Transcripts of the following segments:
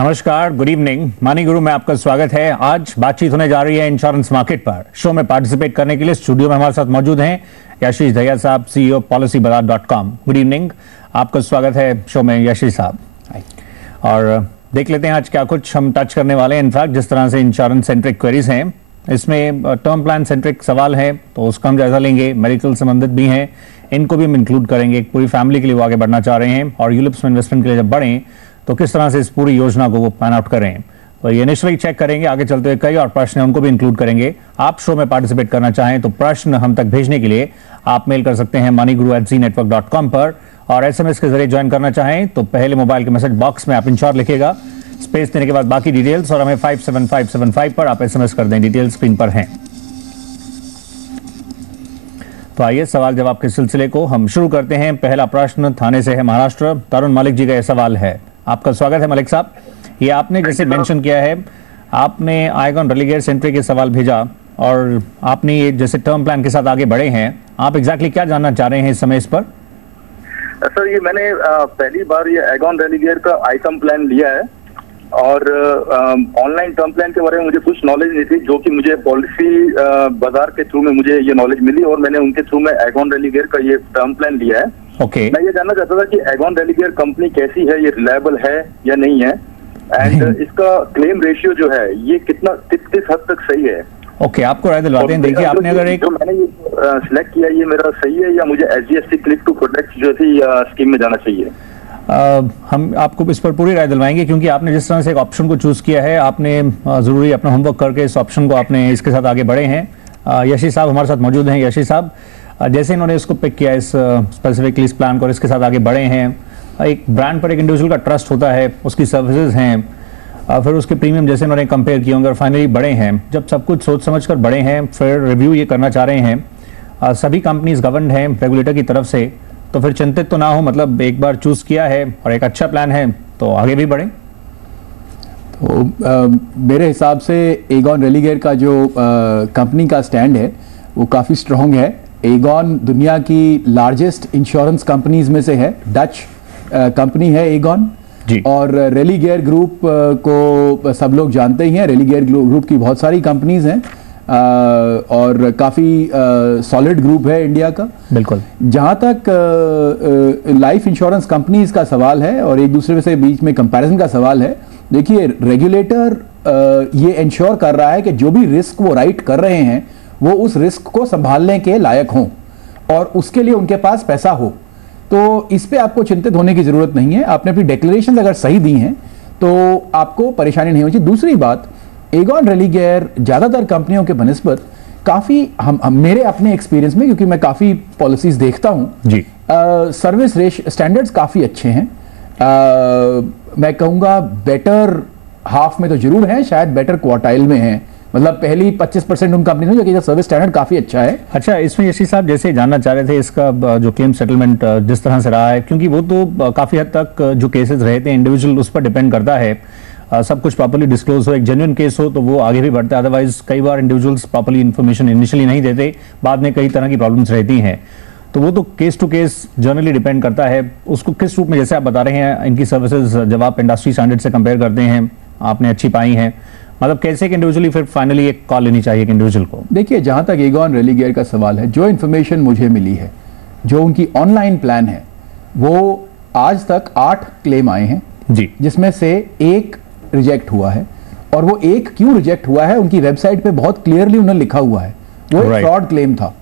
नमस्कार, good evening. Money गुरु में आपका स्वागत है। आज बातचीत होने जा रही है इंश्योरेंस मार्केट पर। शो में पार्टिसिपेट करने के लिए स्टूडियो में हमारे साथ मौजूद हैं यशीष दहिया साहब, CEO PolicyBazaar.com। गुड इवनिंग, आपका स्वागत है शो में यशीष साहब। और देख लेते हैं आज क्या कुछ हम टच करने वाले हैं। इनफैक्ट जिस तरह से इंश्योरेंस सेंट्रिक क्वेरीज हैं, इसमें टर्म प्लान सेंट्रिक सवाल है तो उसका हम जायजा लेंगे। मेडिकल संबंधित भी हैं, इनको भी हम इंक्लूड करेंगे। पूरी फैमिली के लिए वो आगे बढ़ना चाह रहे हैं और यूलिप्स में इन्वेस्टमेंट के लिए जब बढ़ें तो किस तरह से इस पूरी योजना को वो प्लान आउट करें, तो ये इनिशियली चेक करेंगे। आगे चलते हुए कई और प्रश्न हैं, उनको भी इंक्लूड करेंगे। आप शो में पार्टिसिपेट करना चाहें तो प्रश्न हम तक भेजने के लिए आप मेल कर सकते हैं moneyguru@zenetwork.com पर, और SMS के जरिए ज्वाइन करना चाहें तो पहले मोबाइल के मैसेज बॉक्स में आप इंश्योर लिखेगा, स्पेस देने के बाद बाकी डिटेल्स, और हमें 57575 पर आप SMS कर दें। डिटेल्स स्क्रीन पर हैं। तो आइए सवाल जवाब के सिलसिले को हम शुरू करते हैं। पहला प्रश्न थाने से है, महाराष्ट्र। तरुण मलिक जी का यह सवाल है। आपका स्वागत है मलिक साहब। ये आपने जैसे मेंशन किया है, आपने आइगॉन रेलिगेयर सेंट्रिक के सवाल भेजा और आपने ये जैसे टर्म प्लान के साथ आगे बढ़े हैं, आप एग्जैक्टली क्या जानना चाह रहे हैं इस समय इस पर? सर, ये मैंने पहली बार ये आइगॉन रेलिगेयर का आइटम प्लान लिया है और ऑनलाइन टर्म प्लान के बारे में मुझे कुछ नॉलेज नहीं थी, जो कि मुझे पॉलिसी बाजार के थ्रू में मुझे ये नॉलेज मिली और मैंने उनके थ्रू में आइगॉन रेलिगेयर का ये टर्म प्लान लिया है। मैं ये जानना चाहता था कि आइगॉन रेलिगेयर कंपनी कैसी है, ये रिलायबल है या नहीं है, एंड इसका क्लेम रेशियो जो है ये किस हद तक सही है। ओके, आपको राय दिलवाते हैं। देखिए, आपने अगर एक जो मैंने ये सिलेक्ट किया, ये मेरा सही है या मुझे HDFC क्लिक टू प्रोटेक्ट जो थी स्कीम में जाना चाहिए? हम आपको इस पर पूरी राय दिलवाएंगे, क्योंकि आपने जिस तरह से एक ऑप्शन को चूज किया है, आपने जरूरी अपना होमवर्क करके इस ऑप्शन को आपने इसके साथ आगे बढ़े हैं। यशीष साहब हमारे साथ मौजूद हैं। यशीष साहब, जैसे इन्होंने इसको पिक किया, इस स्पेसिफिकली इस प्लान को, इसके साथ आगे बढ़े हैं, एक ब्रांड पर एक इंडिविजुअल का ट्रस्ट होता है, उसकी सर्विसेज हैं, फिर उसके प्रीमियम जैसे इन्होंने कंपेयर किए होंगे और फाइनली बढ़े हैं। जब सब कुछ सोच समझ कर बढ़े हैं, फिर रिव्यू ये करना चाह रहे हैं, सभी कंपनीज गवर्नड हैं रेगुलेटर की तरफ से, तो फिर चिंतित तो ना हो, मतलब एक बार चूज किया है और एक अच्छा प्लान है तो आगे भी बढ़े। तो मेरे हिसाब से एगॉन रेलिगेयर का जो कंपनी का स्टैंड है वो काफ़ी स्ट्रॉन्ग है। एगॉन दुनिया की लार्जेस्ट इंश्योरेंस कंपनीज में से है, डच कंपनी है एगॉन, और रेलिगेयर ग्रुप को सब लोग जानते ही हैं। रेलिगेयर ग्रुप की बहुत सारी कंपनीज हैं और काफ़ी सॉलिड ग्रुप है इंडिया का। बिल्कुल। जहाँ तक लाइफ इंश्योरेंस कंपनीज का सवाल है और एक दूसरे से बीच में कंपैरिजन का सवाल है, देखिए रेगुलेटर ये इंश्योर कर रहा है कि जो भी रिस्क वो राइट कर रहे हैं वो उस रिस्क को संभालने के लायक हों और उसके लिए उनके पास पैसा हो। तो इस पे आपको चिंतित होने की जरूरत नहीं है। आपने अपनी डिक्लेरेशन अगर सही दी हैं तो आपको परेशानी नहीं होनी चाहिए। दूसरी बात, एगॉन रेलिगेयर ज्यादातर कंपनियों के बनिस्बत काफी हम मेरे अपने एक्सपीरियंस में, क्योंकि मैं काफी पॉलिसीज देखता हूं जी, सर्विस स्टैंडर्ड्स काफी अच्छे हैं। मैं कहूंगा बेटर हाफ में तो जरूर हैं, शायद बेटर क्वार्टाइल में हैं, मतलब पहली 25% उन कंपनी में जो सर्विस स्टैंडर्ड काफी अच्छा है। अच्छा, इसमें यशीष साहब जैसे जानना चाह रहे थे इसका जो क्लेम सेटलमेंट जिस तरह से रहा है, क्योंकि वो तो काफी हद तक जो केसेस रहे थे इंडिविजुअल उस पर डिपेंड करता है, सब कुछ प्रॉपर्ली डिस्क्लोज हो, एक जेन्युइन केस हो तो वो आगे भी बढ़ता है। अदरवाइज कई बार इंडिविजुअल्स प्रॉपर्ली इन्फॉर्मेशन इनिशियली नहीं देते, बाद में कई तरह की प्रॉब्लम्स रहती हैं, तो वो तो case to case generally depend करता है। उसको किस रूप में, जैसे आप बता रहे हैं इनकी सर्विसेज जब आप इंडस्ट्री स्टैंडर्ड से कंपेयर करते हैं, आपने अच्छी पाई हैं, मतलब कैसे कि इंडिविजुअली फिर फाइनली एक कॉल लेनी चाहिए कि इंडिविजुअल को? देखिए, जहां तक एगॉन रेलिगेयर का सवाल है, जो इन्फॉर्मेशन मुझे मिली है, जो उनकी ऑनलाइन प्लान है, वो आज तक 8 क्लेम आए हैं जी, जिसमें से एक रिजेक्ट हुआ है। और वो एक क्यों रिजेक्ट हुआ है, उनकी वेबसाइट पे बहुत क्लियरली उन्होंने लिखा हुआ है, वो एक फ्रॉड क्लेम था।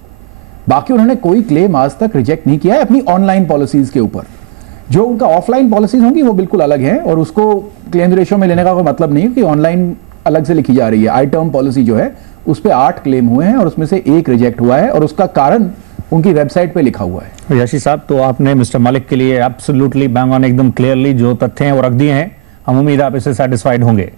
बाकी उन्होंने कोई क्लेम आज तक रिजेक्ट नहीं किया है अपनी ऑनलाइन पॉलिसीज के ऊपर। जो उनका ऑफलाइन पॉलिसीज होंगी वो बिल्कुल अलग है और उसको क्लेम रेशियो में लेने का कोई मतलब नहीं है कि ऑनलाइन अलग से लिखी जा रही है। आई टर्म पॉलिसी जो है उस पे 8 क्लेम हुए हैं और उसमें से एक रिजेक्ट हुआ है और उसका कारण उनकी वेबसाइट पे लिखा हुआ है। यशीष साहब, तो आपने मिस्टर मलिक के लिए एब्सोल्युटली बैंग ऑन, एकदम क्लियरली जो तथ्य हैं वो रख दिए हैं। हम उम्मीद है आप इससे सेटिस्फाइड होंगे।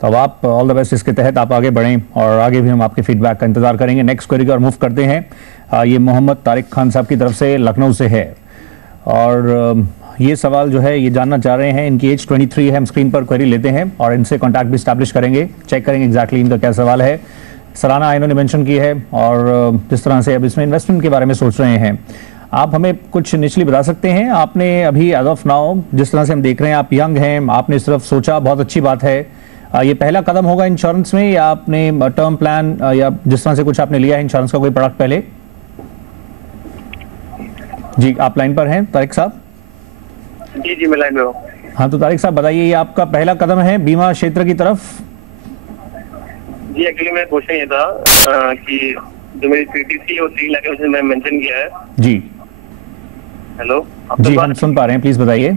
तो अब आप ऑल द बेस्ट, इसके तहत आप आगे बढ़ें और आगे भी हम आपके फीडबैक का इंतजार करेंगे। नेक्स्ट क्वेरी की ओर मूव करते हैं। ये मोहम्मद तारिक खान साहब की तरफ से लखनऊ से है और ये सवाल जो है ये जानना चाह रहे हैं, इनकी एज 23 है। हम स्क्रीन पर क्वेरी लेते हैं और इनसे कॉन्टैक्ट भी स्टैब्लिश करेंगे, चेक करेंगे एग्जैक्टली इनका क्या सवाल है। सालाना इन्होंने मेंशन की है और जिस तरह से अब इसमें इन्वेस्टमेंट के बारे में सोच रहे हैं, आप हमें कुछ निचली बता सकते हैं, आपने अभी एज ऑफ नाउ जिस तरह से हम देख रहे हैं, आप यंग हैं, आपने सिर्फ सोचा, बहुत अच्छी बात है। ये पहला कदम होगा इंश्योरेंस में, या आपने टर्म प्लान या जिस तरह से कुछ आपने लिया है इंश्योरेंस का कोई प्रोडक्ट पहले? जी आप लाइन पर हैं तारिक साहब? जी मैं लाइन में हूँ। हाँ तो तारिक साहब बताइए, ये आपका पहला कदम है बीमा क्षेत्र की तरफ? जी एक्चुअली मेरा क्वेश्चन ये था कि जो मेरी पीटीसी और 3 लाख है मैंने मेंशन किया है। जी हेलो जी हम सुन पा रहे हैं, प्लीज बताइए।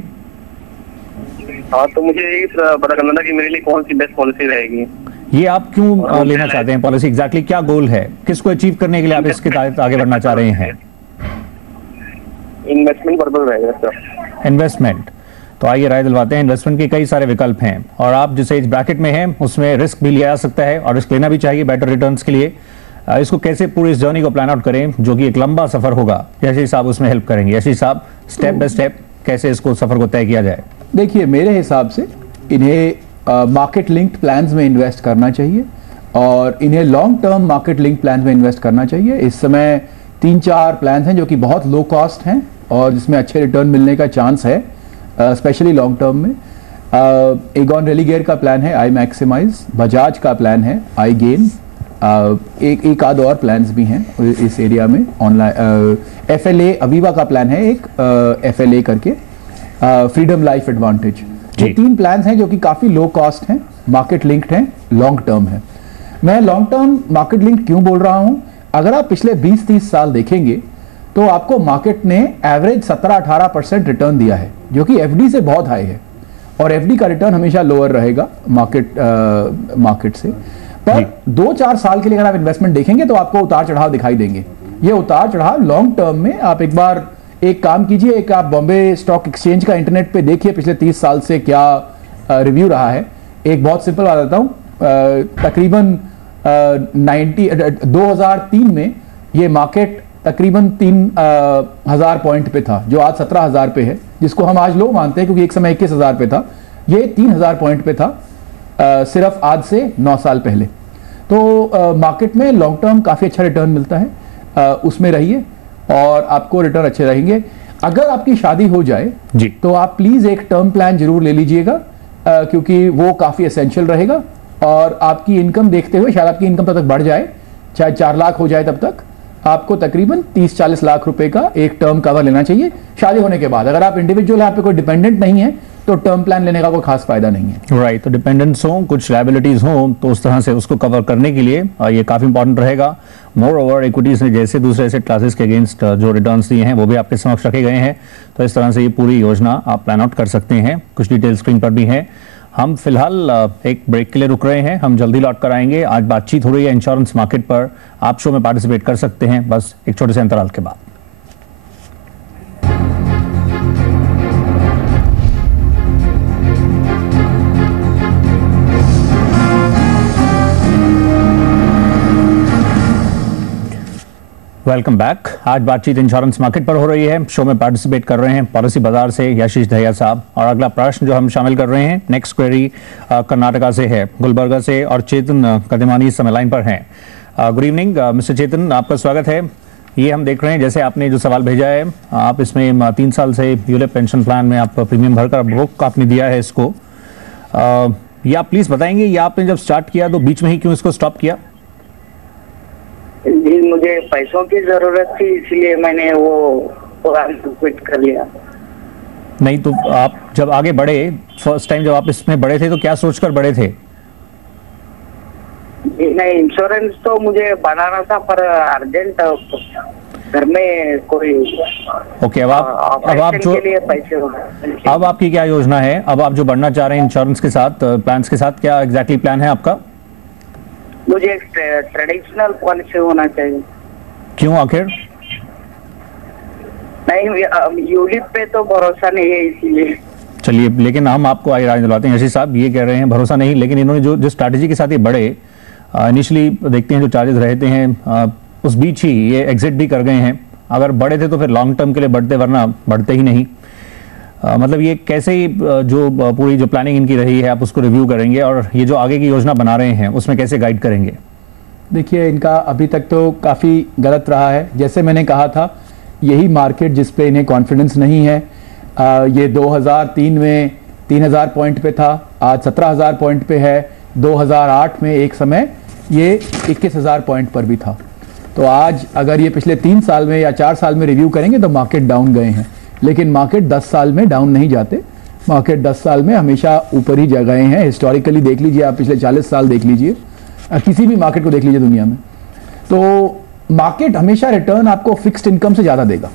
हाँ तो मुझे ये पता करना था कि मेरे लिए कौन सी बेस्ट पॉलिसी रहेगी। ये आप क्यों लेना चाहते हैं पॉलिसी? एग्जैक्टली क्या गोल है, किसको अचीव करने के लिए आप इसके तहत आगे बढ़ना चाह रहे हैं? इन्वेस्टमेंट पर्पज रहेगा सर। इन्वेस्टमेंट, तो आइए राय दिलवाते हैं। इन्वेस्टमेंट के कई सारे विकल्प हैं और आप जिस एज ब्रैकेट में हैं उसमें रिस्क भी लिया जा सकता है और रिस्क लेना भी चाहिए बेटर रिटर्न्स के लिए। इसको कैसे पूरी इस जर्नी को प्लान आउट करें जो कि एक लंबा सफर होगा, यशी साहब उसमें हेल्प करेंगे। यशी साहब स्टेप बाय स्टेप कैसे इसको सफर को तय किया जाए? देखिए मेरे हिसाब से इन्हें मार्केट लिंक्ड प्लान्स में इन्वेस्ट करना चाहिए और इन्हें long term market linked plan में इन्वेस्ट करना चाहिए। इस समय 3-4 प्लान हैं जो कि बहुत लो कॉस्ट हैं और जिसमें अच्छे रिटर्न मिलने का चांस है, स्पेशली लॉन्ग टर्म में। एगॉन रेलिगेयर का प्लान है आई मैक्सिमाइज, बजाज का प्लान है आई गेन, एक आध और प्लान्स भी हैं इस एरिया में ऑनलाइन। FLA अवीवा का प्लान है एक, FLA करके, फ्रीडम लाइफ एडवांटेज। ये 3 प्लान्स हैं जो कि काफ़ी लो कॉस्ट हैं, मार्केट लिंक्ड हैं, लॉन्ग टर्म है। मैं लॉन्ग टर्म मार्केट लिंक्ड क्यों बोल रहा हूं? अगर आप पिछले 20-30 साल देखेंगे तो आपको मार्केट ने एवरेज 17-18% रिटर्न दिया है जो कि FD से बहुत हाई है और FD का रिटर्न हमेशा लोअर रहेगा मार्केट से। पर 2-4 साल के लिए अगर आप इन्वेस्टमेंट देखेंगे तो आपको उतार चढ़ाव दिखाई देंगे। ये उतार चढ़ाव लॉन्ग टर्म में, आप एक बार एक काम कीजिए, एक आप बॉम्बे स्टॉक एक्सचेंज का इंटरनेट पे देखिए पिछले 30 साल से क्या रिव्यू रहा है। एक बहुत सिंपल बात बताता हूँ, तकरीबन 2003 में ये मार्केट तकरीबन 3000 पॉइंट पे था जो आज 17000 पे है, जिसको हम आज लो मानते हैं क्योंकि एक समय 21000 पे था। ये 3000 पॉइंट पे था सिर्फ आज से 9 साल पहले। तो मार्केट में लॉन्ग टर्म काफ़ी अच्छा रिटर्न मिलता है, उसमें रहिए और आपको रिटर्न अच्छे रहेंगे। अगर आपकी शादी हो जाए जी तो आप प्लीज़ एक टर्म प्लान जरूर ले लीजिएगा क्योंकि वो काफ़ी एसेंशियल रहेगा और आपकी इनकम देखते हुए शायद आपकी इनकम तब तक बढ़ जाए, चाहे 4 लाख हो जाए तब तक आपको तकरीबन 30-40 लाख रुपए का एक टर्म कवर लेना चाहिए शादी होने के बाद। अगर आप इंडिविजुअल यहाँ पे कोई डिपेंडेंट नहीं है तो टर्म प्लान लेने का कोई खास फायदा नहीं है। राइट, तो डिपेंडेंट्स हो, कुछ लायबिलिटीज हो तो उस तरह से उसको कवर करने के लिए ये काफी इंपॉर्टेंट रहेगा। मोर ओवर इक्विटीज ने जैसे दूसरे एसेट क्लासेस के अगेंस्ट जो रिटर्न्स दिए हैं वो भी आपके समक्ष रखे गए हैं, तो इस तरह से ये पूरी योजना आप प्लान आउट कर सकते हैं। कुछ डिटेल स्क्रीन पर भी हैं। हम फिलहाल एक ब्रेक के लिए रुक रहे हैं, हम जल्दी लौट कर आएंगे। आज बातचीत हो रही है इंश्योरेंस मार्केट पर, आप शो में पार्टिसिपेट कर सकते हैं बस एक छोटे से अंतराल के बाद। Welcome back. आज बातचीत इंश्योरेंस मार्केट पर हो रही है। शो में पार्टिसिपेट कर रहे हैं पॉलिसी बाजार से यशीष दहिया साहब, और अगला प्रश्न जो हम शामिल कर रहे हैं, नेक्स्ट क्वेरी कर्नाटका से है, गुलबर्गा से, और चेतन कदमानी इस समय लाइन पर हैं। गुड इवनिंग मिस्टर चेतन, आपका स्वागत है। ये हम देख रहे हैं जैसे आपने जो सवाल भेजा है, आप इसमें 3 साल से यूलिप पेंशन प्लान में आप प्रीमियम भरकर बुक आपने दिया है इसको, या प्लीज बताएंगे ये आपने जब स्टार्ट किया तो बीच में ही क्यों इसको स्टॉप किया? जी मुझे पैसों की जरूरत थी इसलिए मैंने वो प्लान क्विट कर लिया। नहीं तो आप जब आगे बढ़े, फर्स्ट टाइम जब आप इसमें बढ़े थे तो क्या सोचकर बढ़े थे? नहीं, इंश्योरेंस तो मुझे बनाना था पर अर्जेंट घर में कोई ओके, अब आप जो के लिए पैसे अब आपकी क्या योजना है? अब आप जो बढ़ना चाह रहे हैं इंश्योरेंस के साथ, प्लान्स के साथ, क्या एग्जैक्टली प्लान है आपका? मुझे एक ट्रेडिशनल पॉलिसी होना चाहिए। क्यों आखिर? नहीं, यूलिप पे तो भरोसा नहीं है इसीलिए। चलिए, लेकिन हम आपको आगे राय दिलवाते हैं। यशी साहब ये कह रहे हैं भरोसा नहीं, लेकिन इन्होंने जो स्ट्रैटेजी के साथ ये बढ़े, इनिशियली देखते हैं जो चार्जेस रहते हैं उस बीच ही ये एग्जिट भी कर गए हैं। अगर बढ़े थे तो फिर लॉन्ग टर्म के लिए बढ़ते, वरना बढ़ते ही नहीं। मतलब ये कैसे जो पूरी जो प्लानिंग इनकी रही है आप उसको रिव्यू करेंगे, और ये जो आगे की योजना बना रहे हैं उसमें कैसे गाइड करेंगे? देखिए इनका अभी तक तो काफ़ी गलत रहा है। जैसे मैंने कहा था, यही मार्केट जिस पे इन्हें कॉन्फिडेंस नहीं है। ये 2003 में 3000 पॉइंट पे था, आज 17000 पॉइंट पे है। 2008 में एक समय ये 21000 पॉइंट पर भी था। तो आज अगर ये पिछले 3 साल में या 4 साल में रिव्यू करेंगे तो मार्केट डाउन गए हैं, लेकिन मार्केट 10 साल में डाउन नहीं जाते। मार्केट 10 साल में हमेशा ऊपर ही गए हैं। हिस्टोरिकली देख लीजिए, आप पिछले 40 साल देख लीजिए, किसी भी मार्केट को देख लीजिए दुनिया में, तो मार्केट हमेशा रिटर्न आपको फिक्स्ड इनकम से ज्यादा देगा।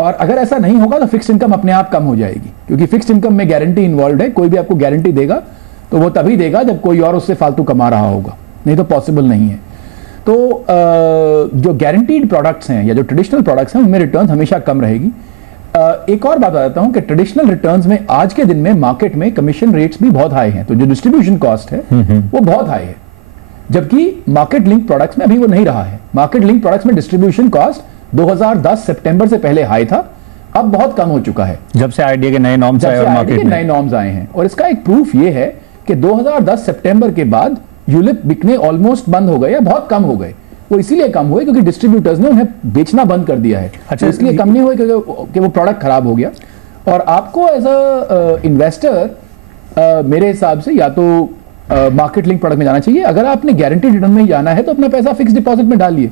और अगर ऐसा नहीं होगा तो फिक्स्ड इनकम अपने आप कम हो जाएगी, क्योंकि फिक्स्ड इनकम में गारंटी इन्वॉल्व है। कोई भी आपको गारंटी देगा तो वो तभी देगा जब कोई और उससे फालतू कमा रहा होगा, नहीं तो पॉसिबल नहीं है। तो जो गारंटीड प्रोडक्ट्स हैं या जो ट्रेडिशनल प्रोडक्ट्स हैं उनमें रिटर्न्स हमेशा कम रहेगी। एक और बात बताता हूं कि ट्रेडिशनल रिटर्न्स में आज के दिन में मार्केट में कमीशन रेट्स भी बहुत हाई हैं, तो जो डिस्ट्रीब्यूशन कॉस्ट है वो बहुत हाई है, जबकि मार्केट लिंक प्रोडक्ट्स में अभी वो नहीं रहा है। मार्केट लिंक प्रोडक्ट्स में डिस्ट्रीब्यूशन कॉस्ट 2010 सितंबर से पहले हाई था, अब बहुत कम हो चुका है जब से आईडिया के नए नॉर्म्स आए और मार्केट में नए नॉर्म्स आए हैं। और इसका एक प्रूफ ये है कि 2010 सितंबर के बाद यूलिप बिकने ऑलमोस्ट बंद हो गए या बहुत कम हो गए। वो इसीलिए कम हुए क्योंकि डिस्ट्रीब्यूटर्स ने उन्हें बेचना बंद कर दिया है। अच्छा, इसलिए कम नहीं हुए कि वो प्रोडक्ट खराब हो गया। और आपको एज अ इन्वेस्टर मेरे हिसाब से या तो मार्केट लिंक प्रोडक्ट में जाना चाहिए। अगर आपने गारंटी रिटर्न में ही जाना है तो अपना पैसा फिक्स डिपॉजिट में डालिए।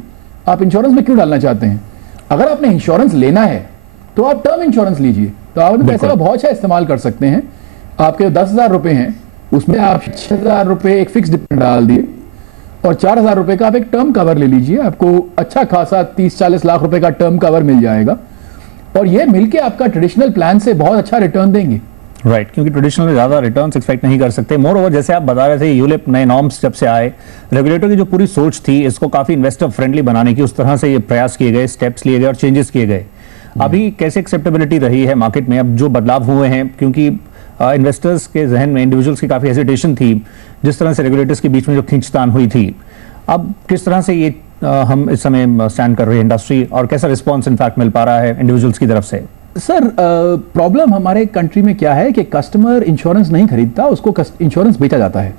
आप इंश्योरेंस में क्यों डालना चाहते हैं? अगर आपने इंश्योरेंस लेना है तो आप टर्म इंश्योरेंस लीजिए, तो आप पैसे का बहुत अच्छा इस्तेमाल कर सकते हैं। आपके 10,000 रुपए हैं, उसमें आप 6,000 रुपए एक फिक्स डिपॉजिट डाल दिए और 4,000 रुपए का आप एक टर्म कवर ले लीजिए। आपको अच्छा खासा 30-40 लाख रुपए का टर्म कवर मिल जाएगा और ये मिलके आपका ट्रेडिशनल प्लान से बहुत अच्छा रिटर्न देंगे। राइट, क्योंकि ट्रेडिशनल में ज्यादा रिटर्न्स एक्सपेक्ट नहीं कर सकते। मोर ओवर, जैसे आप बता रहे थे, यूलिप नए नॉर्म्स जब से आए, रेगुलेटर की जो पूरी सोच थी इसको काफी इन्वेस्टर फ्रेंडली बनाने की, उस तरह से ये प्रयास किए गए, स्टेप्स लिए गए और चेंजेस किए गए। अभी कैसे एक्सेप्टेबिलिटी रही है मार्केट में अब जो बदलाव हुए हैं? क्योंकि इन्वेस्टर्स के जहन में, इंडिविजुअल्स की काफी हेजिटेशन थी जिस तरह से रेगुलेटर्स के बीच में जो खींचतान हुई थी। अब किस तरह से ये हम इस समय स्टैंड कर रही है इंडस्ट्री और कैसा रिस्पॉन्स इनफैक्ट मिल पा रहा है इंडिविजुअल्स की तरफ से? सर, प्रॉब्लम हमारे कंट्री में क्या है कि कस्टमर इंश्योरेंस नहीं खरीदता, उसको इंश्योरेंस बेचा जाता है।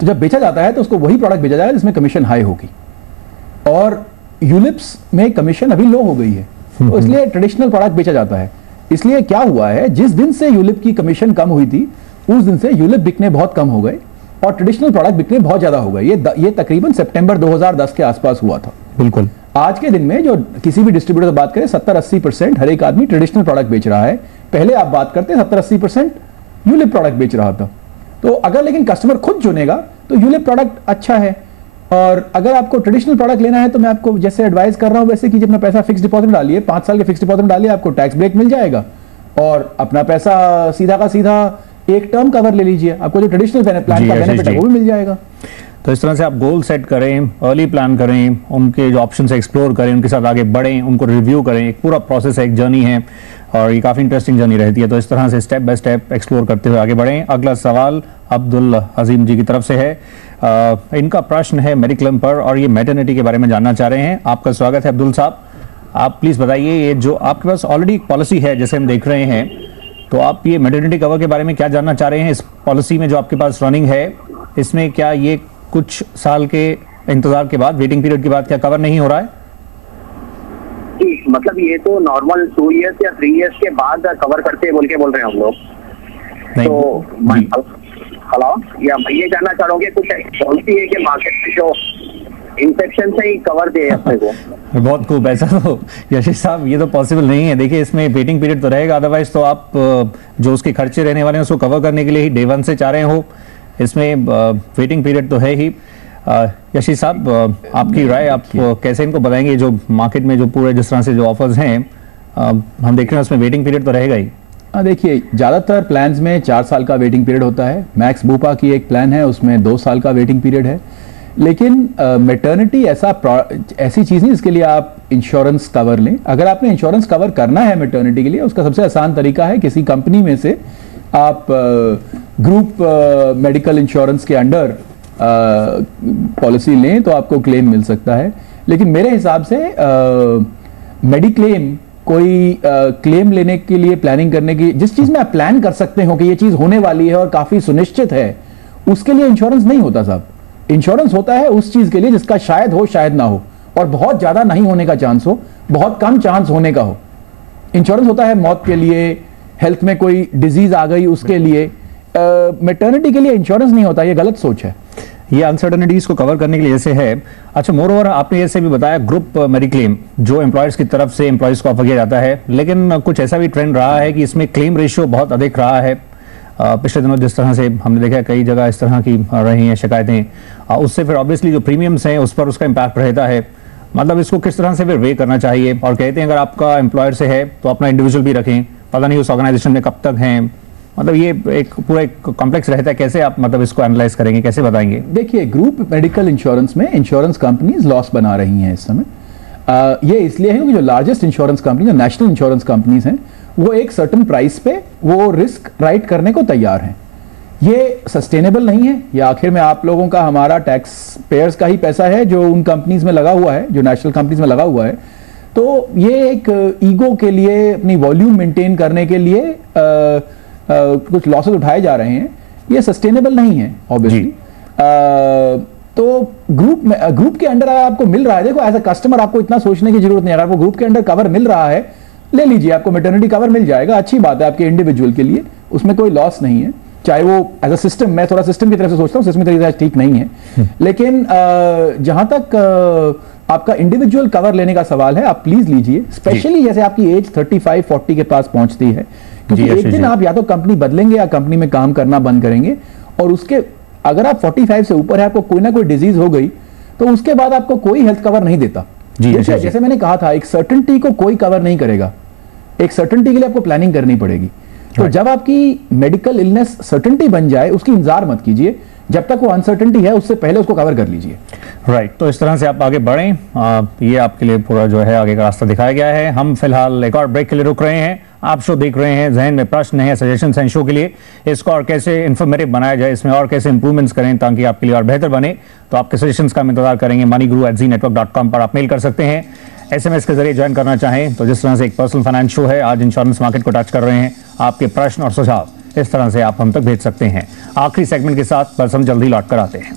तो जब बेचा जाता है तो उसको वही प्रोडक्ट बेचा जाएगा जिसमें कमीशन हाई होगी, और यूलिप्स में कमीशन अभी लो हो गई है, तो इसलिए ट्रेडिशनल प्रोडक्ट बेचा जाता है। इसलिए क्या हुआ है, जिस दिन से यूलिप की कमीशन कम हुई थी उस दिन से यूलिप बिकने बहुत कम हो गए और ट्रेडिशनल प्रोडक्ट बिकने बहुत ज्यादा हो गए। ये तकरीबन सितंबर 2010 के आसपास हुआ था। बिल्कुल। आज के दिन में जो किसी भी डिस्ट्रीब्यूटर से बात करें 70-80% हर एक आदमी ट्रेडिशनल प्रोडक्ट बेच रहा है। पहले आप बात करते 70-80% यूलिप प्रोडक्ट बेच रहा था। तो अगर लेकिन कस्टमर खुद चुनेगा तो यूलिप प्रोडक्ट अच्छा है। और अगर आपको ट्रेडिशनल प्रोडक्ट लेना है तो मैं आपको जैसे एडवाइस कर रहा हूं वैसे कीजिए, अपना पैसा फिक्स डिपॉजिट डालिए, 5 साल के फिक्स डिपॉजिट डालिए, आपको टैक्स ब्रेक मिल जाएगा और अपना पैसा सीधा का सीधा एक टर्म कवर ले लीजिए, आपको जो ट्रेडिशनल प्लान का बेनिफिट है वो भी मिल जाएगा। तो इस तरह से आप गोल सेट करें, अर्ली प्लान करें, उनके जो ऑप्शन से एक्सप्लोर करें, उनके साथ आगे बढ़ें, उनको रिव्यू करें। एक पूरा प्रोसेस है, एक जर्नी है और ये काफ़ी इंटरेस्टिंग जर्नी रहती है। तो इस तरह से स्टेप बाय स्टेप एक्सप्लोर करते हुए आगे बढ़ें। अगला सवाल अब्दुल अजीम जी की तरफ से है। इनका प्रश्न है मेडिक्लेम पर और ये मैटरनिटी के बारे में जानना चाह रहे हैं। आपका स्वागत है अब्दुल साहब। आप प्लीज़ बताइए, ये जो आपके पास ऑलरेडी एक पॉलिसी है जैसे हम देख रहे हैं, तो आप ये मैटरनिटी कवर के बारे में क्या जानना चाह रहे हैं? इस पॉलिसी में जो आपके पास रनिंग है, इसमें क्या ये कुछ साल के इंतजार के बाद, वेटिंग पीरियड के बाद क्या कवर नहीं हो रहा है? मतलब ये तो नॉर्मल 2 इयर्स या 3 इयर्स के बाद कवर करते हैं बोल रहे हैं हम लोग। तो हेलो, या मैं ये जानना चाह रहा हूँ कि कुछ पॉलिसी है कि मार्केट में जो इंसेप्शन से ही कवर दे अपने को? बहुत खूब। ऐसा तो यशीष साहब ये तो पॉसिबल नहीं है। देखिए, इसमें वेटिंग पीरियड तो रहेगा, अदरवाइज तो आप जो उसके खर्चे रहने वाले हैं उसको कवर करने के लिए ही डे 1 से चाह रहे हो। इसमें वेटिंग पीरियड तो है ही। यशीष साहब, आपकी राय, आप कैसे इनको बताएंगे जो मार्केट में जो पूरे जिस तरह से जो ऑफर्स हैं हम देख रहे हैं उसमें वेटिंग पीरियड तो रहेगा ही? देखिए, ज़्यादातर प्लान्स में 4 साल का वेटिंग पीरियड होता है। मैक्स बूपा की एक प्लान है उसमें 2 साल का वेटिंग पीरियड है। लेकिन मैटरनिटी ऐसी चीज़ नहीं जिसके लिए आप इंश्योरेंस कवर लें। अगर आपने इंश्योरेंस कवर करना है मैटरनिटी के लिए, उसका सबसे आसान तरीका है किसी कंपनी में से आप ग्रुप मेडिकल इंश्योरेंस के अंडर पॉलिसी लें तो आपको क्लेम मिल सकता है। लेकिन मेरे हिसाब से मेडिक्लेम कोई क्लेम लेने के लिए प्लानिंग करने की, जिस चीज़ में आप प्लान कर सकते हो कि ये चीज़ होने वाली है और काफ़ी सुनिश्चित है, उसके लिए इंश्योरेंस नहीं होता साहब। इंश्योरेंस होता है उस चीज़ के लिए जिसका शायद हो शायद ना हो, और बहुत ज्यादा नहीं होने का चांस हो, बहुत कम चांस होने का हो। इंश्योरेंस होता है मौत के लिए, हेल्थ में कोई डिजीज आ गई उसके लिए, मैटरनिटी के लिए इंश्योरेंस नहीं होता, ये गलत सोच है। ये अनसर्टेनिटीज को कवर करने के लिए ऐसे है। अच्छा, मोर ओवर आपने ऐसे भी बताया ग्रुप मेडिक्लेम जो एम्प्लॉयर्स की तरफ से एम्प्लॉयज को ऑफर किया जाता है, लेकिन कुछ ऐसा भी ट्रेंड रहा है कि इसमें क्लेम रेशियो बहुत अधिक रहा है। पिछले दिनों जिस तरह से हमने देखा कई जगह इस तरह की रही हैं शिकायतें, उससे फिर ऑब्वियसली जो प्रीमियम्स हैं उस पर उसका इम्पैक्ट रहता है। मतलब इसको किस तरह से फिर वे करना चाहिए, और कहते हैं अगर आपका एम्प्लॉयर से है तो अपना इंडिविजुअल भी रखें, पता नहीं उस ऑर्गेनाइजेशन में कब तक हैं। मतलब ये एक पूरा एक कॉम्प्लेक्स रहता है, कैसे आप मतलब इसको एनालाइज करेंगे, कैसे बताएंगे? देखिए, ग्रुप मेडिकल इंश्योरेंस में इंश्योरेंस कंपनीज लॉस बना रही हैं इस समय। ये इसलिए है क्योंकि जो लार्जेस्ट इंश्योरेंस कंपनी, जो नेशनल इंश्योरेंस कंपनीज हैं, वो एक सर्टेन प्राइस पे वो रिस्क राइट करने को तैयार हैं। ये सस्टेनेबल नहीं है, ये आखिर में आप लोगों का, हमारा टैक्स पेयर्स का ही पैसा है जो उन कंपनीज में लगा हुआ है, जो नेशनल कंपनीज में लगा हुआ है। तो ये एक ईगो के लिए, अपनी वॉल्यूम मेंटेन करने के लिए कुछ लॉसेस उठाए जा रहे हैं, ये सस्टेनेबल नहीं है ऑब्वियसली। तो ग्रुप के अंडर आपको मिल रहा है, देखो एज अ कस्टमर आपको इतना सोचने की जरूरत नहीं है। अगर आपको ग्रुप के अंडर कवर मिल रहा है, ले लीजिए, आपको मैटरनिटी कवर मिल जाएगा, अच्छी बात है आपके इंडिविजुअल के लिए, उसमें कोई लॉस नहीं है। चाहे वो एज अ सिस्टम, मैं थोड़ा सिस्टम की तरफ से सोचता हूँ, सिस्टम की तरफ से ठीक नहीं है, लेकिन जहां तक आपका इंडिविजुअल कवर लेने का सवाल है, आप प्लीज लीजिए, स्पेशली जैसे आपकी एज 35-40 के पास पहुंचती है, क्योंकि एक दिन आप या तो कंपनी बदलेंगे या कंपनी में काम करना बंद करेंगे, और उसके अगर आप 45 से ऊपर है, आपको कोई ना कोई डिजीज हो गई, तो उसके बाद आपको कोई हेल्थ कवर नहीं देता। जैसे मैंने कहा था, एक सर्टेनिटी को कोई कवर नहीं करेगा, एक सर्टेनिटी के लिए आपको प्लानिंग करनी पड़ेगी। तो जब आपकी मेडिकल इलनेस सर्टेनिटी बन जाए, उसकी इंतजार मत कीजिए, जब तक वो अनसर्टेनिटी है उससे पहले उसको कवर कर लीजिए। राइट, तो इस तरह से आप आगे बढ़ें, ये आपके लिए पूरा जो है आगे का रास्ता दिखाया गया है। हम फिलहाल एक और ब्रेक के लिए रुक रहे हैं। आप शो देख रहे हैं, जहन में प्रश्न है, सजेशंस हैं शो के लिए, इसको और कैसे इन्फॉर्मेटिव बनाया जाए, इसमें और कैसे इंप्रूवमेंट्स करें ताकि आपके लिए और बेहतर बने, तो आपके सजेशंस का हम इंतजार करेंगे। moneyguru@zenetwork.com पर आप मेल कर सकते हैं, SMS के जरिए ज्वाइन करना चाहें तो जिस तरह से एक पर्सनल फाइनेंस शो है, आज इंश्योरेंस मार्केट को टच कर रहे हैं, आपके प्रश्न और सुझाव इस तरह से आप हम तक भेज सकते हैं। आखिरी सेगमेंट के साथ बस हम जल्दी लौट कर आते हैं।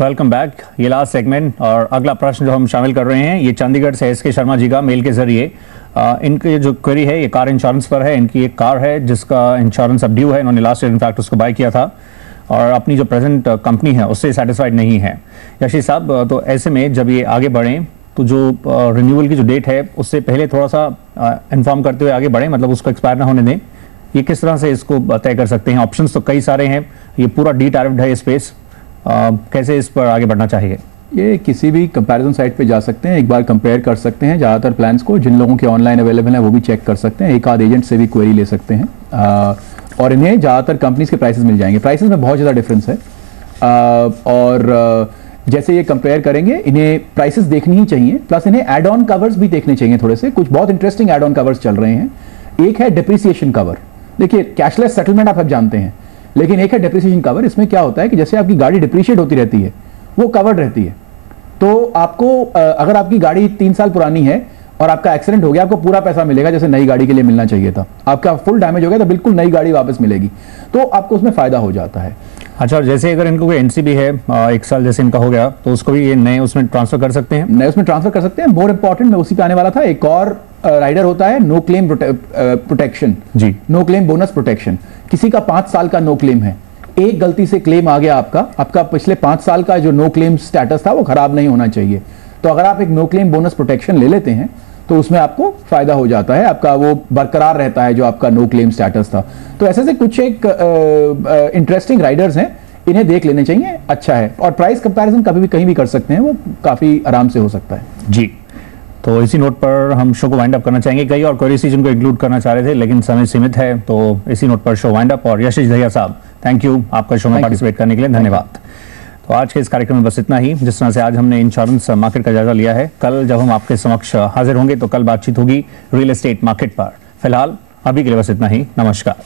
Welcome back. ये लास्ट सेगमेंट और अगला प्रश्न जो हम शामिल कर रहे हैं, ये चंडीगढ़ से SK शर्मा जी का मेल के जरिए। इनकी जो क्वेरी है ये कार इंश्योरेंस पर है। इनकी एक कार है जिसका इंश्योरेंस अब ड्यू है, इन्होंने लास्ट ईयर इनफैक्ट उसको बाय किया था और अपनी जो प्रेजेंट कंपनी है उससे सेटिस्फाइड नहीं है। यशीष साहब, तो ऐसे में जब ये आगे बढ़ें तो जो रिन्यूअल की जो डेट है उससे पहले थोड़ा सा इन्फॉर्म करते हुए आगे बढ़ें, मतलब उसको एक्सपायर ना होने दें, ये किस तरह से इसको तय कर सकते हैं? ऑप्शंस तो कई सारे हैं, ये पूरा डी-टैरिफ्ड है ये स्पेस, कैसे इस पर आगे बढ़ना चाहिए? ये किसी भी कंपैरिजन साइट पे जा सकते हैं, एक बार कंपेयर कर सकते हैं ज़्यादातर प्लान्स को, जिन लोगों के ऑनलाइन अवेलेबल है वो भी चेक कर सकते हैं, एक आध एजेंट से भी क्वेरी ले सकते हैं, और इन्हें ज़्यादातर कंपनीज के प्राइसेस मिल जाएंगे। प्राइसेस में बहुत ज़्यादा डिफरेंस है, और जैसे ये कंपेयर करेंगे, इन्हें प्राइसेस देखनी ही चाहिए, प्लस इन्हें एड ऑन कवर्स भी देखने चाहिए थोड़े से। कुछ बहुत इंटरेस्टिंग एड ऑन कवर्स चल रहे हैं। एक है डिप्रिसिएशन कवर, देखिए कैशलेस सेटलमेंट आप जानते हैं, लेकिन एक है डिप्रिसिएशन कवर। इसमें क्या होता है कि जैसे आपकी गाड़ी डिप्रिशिएट होती रहती है, वो कवर्ड रहती है, तो आपको अगर आपकी गाड़ी 3 साल पुरानी है और आपका एक्सीडेंट हो गया, आपको पूरा पैसा मिलेगा जैसे नई गाड़ी के लिए मिलना चाहिए था। आपका फुल डैमेज हो गया तो बिल्कुल नई गाड़ी वापस मिलेगी, तो आपको उसमें फायदा हो जाता है। अच्छा, और जैसे अगर इनको कोई NCB है 1 साल जैसे इनका हो गया, तो उसको भी ये नए उसमें ट्रांसफर कर सकते हैं? नए उसमें ट्रांसफर कर सकते हैं। मोर इंपॉर्टेंट, मैं उसी पे आने वाला था, एक और राइडर होता है नो क्लेम प्रोटेक्शन जी, नो क्लेम बोनस प्रोटेक्शन। किसी का 5 साल का नो क्लेम है, एक गलती से क्लेम आ गया, आपका पिछले 5 साल का जो नो क्लेम स्टेटस था वो खराब नहीं होना चाहिए, तो अगर आप एक नो क्लेम बोनस प्रोटेक्शन ले लेते हैं तो उसमें आपको फायदा हो जाता है, आपका वो बरकरार रहता है जो आपका नो क्लेम स्टेटस था। तो ऐसे से कुछ एक इंटरेस्टिंग राइडर्स हैं, इन्हें देख लेने चाहिए, अच्छा है। और प्राइस कंपैरिजन कभी भी कहीं भी कर सकते हैं, वो काफी आराम से हो सकता है जी। तो इसी नोट पर हम शो को वाइंड अप करना चाहेंगे। कई और क्वेरीज जिनको इंक्लूड करना चाह रहे थे लेकिन समय सीमित है, तो इसी नोट पर शो वाइंड अप। और यशीष दहिया साहब, थैंक यू आपका शो में पार्टिसिपेट करने के लिए, धन्यवाद। तो आज के इस कार्यक्रम में बस इतना ही। जिस तरह से आज हमने इंश्योरेंस मार्केट का जायजा लिया है, कल जब हम आपके समक्ष हाजिर होंगे तो कल बातचीत होगी रियल एस्टेट मार्केट पर। फिलहाल अभी के लिए बस इतना ही, नमस्कार।